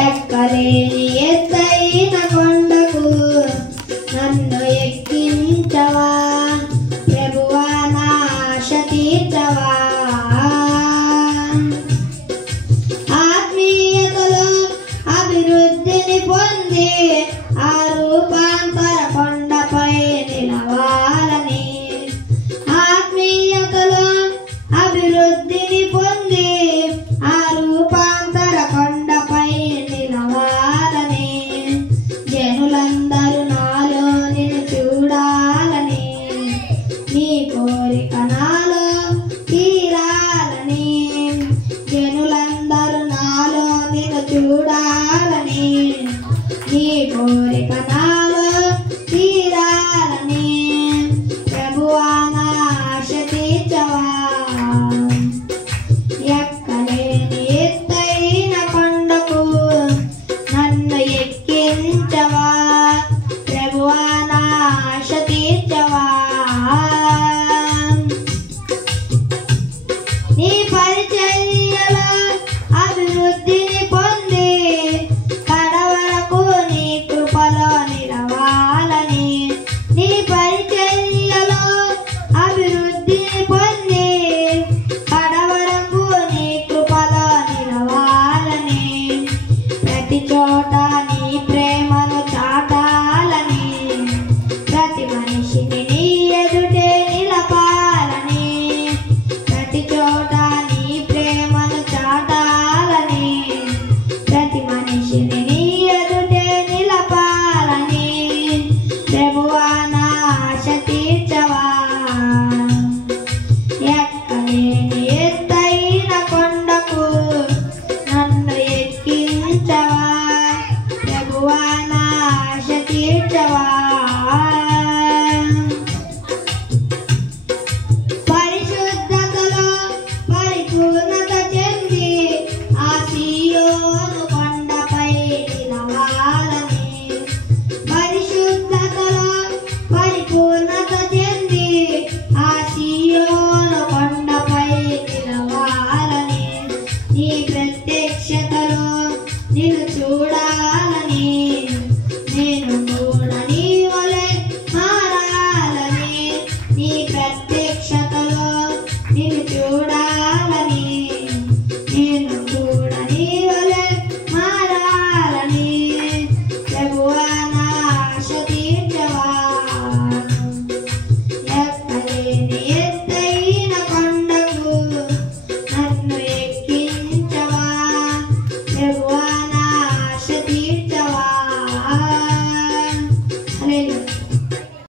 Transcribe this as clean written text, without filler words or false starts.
ఎక్కలేని ఎత్తైన కొండకు నన్ను ఎక్కించవా ప్రభువా, నా ఆశ తీర్చవా. ఆత్మీయతలో అభివృద్ధిని పొంది ఆ రూపాంతర కొండపై నిలవాలని, ఆత్మీయతలో అభివృద్ధిని పొంది ఆ రూపాంతర కొండపై నిలవాలని, జనులందరూ నాలో నిన్ను చూడాలని, నీ కోరిక నాలో తీరాలని, జనులందరూ నాలో నిన్ను చూడాలని, నీ కోరిక నాలో తీరాలని, ప్రభువా నా ఆశ తీర్చవా. ఎక్కలేని ఎత్తైన కొండకు నన్ను ఎక్కించవా ప్రభువా, నా ఆశ తీర్చవా. నీ పరిచర్యలో అభివృద్ధిని పొంది కడవరకు నీ కృపలో నిలవాలని, నీ పరిచర్యలో అభివృద్ధిని పొంది కడవరకు నీ కృపలో నిలవాలని, ప్రతి చోట నీ ప్రేమను చాటాలని, ప్రతి మనిషిని నీ ఎదుటే నిలపాలని, ప్రతి చోట నీ ప్రేమను చాటాలని, ప్రతి మనిషిని నీ ఎదుటే నిలపాలని, ప్రభువా నా ఆశ తీర్చవా. ఎక్కలేని ఎత్తైన కొండకు నన్ను ఎక్కించవా ప్రభువా, నా ఆశ తీర్చవా. పరిశుద్ధతలో పరిపూర్ణత చెంది ఆ సీయోను కొండపై నిలవాలని, పరిశుద్ధతలో పరిపూర్ణత చెంది ఆ సీయోను కొండపై నిలవాలని, నీ ప్రత్యక్షతలో నిన్ను చూడాలని, నేను కూడా నీ వలె మారాలని, నీ ప్రత్యక్షతలో నిన్ను చూడాలని, నేను కూడా నీ వలె మారాలని, ప్రభువా నా ఆశ తీర్చవా. ఎక్కలేని ఎత్తైన కొండకు నన్ను ఎక్కించవా ప్రభువా,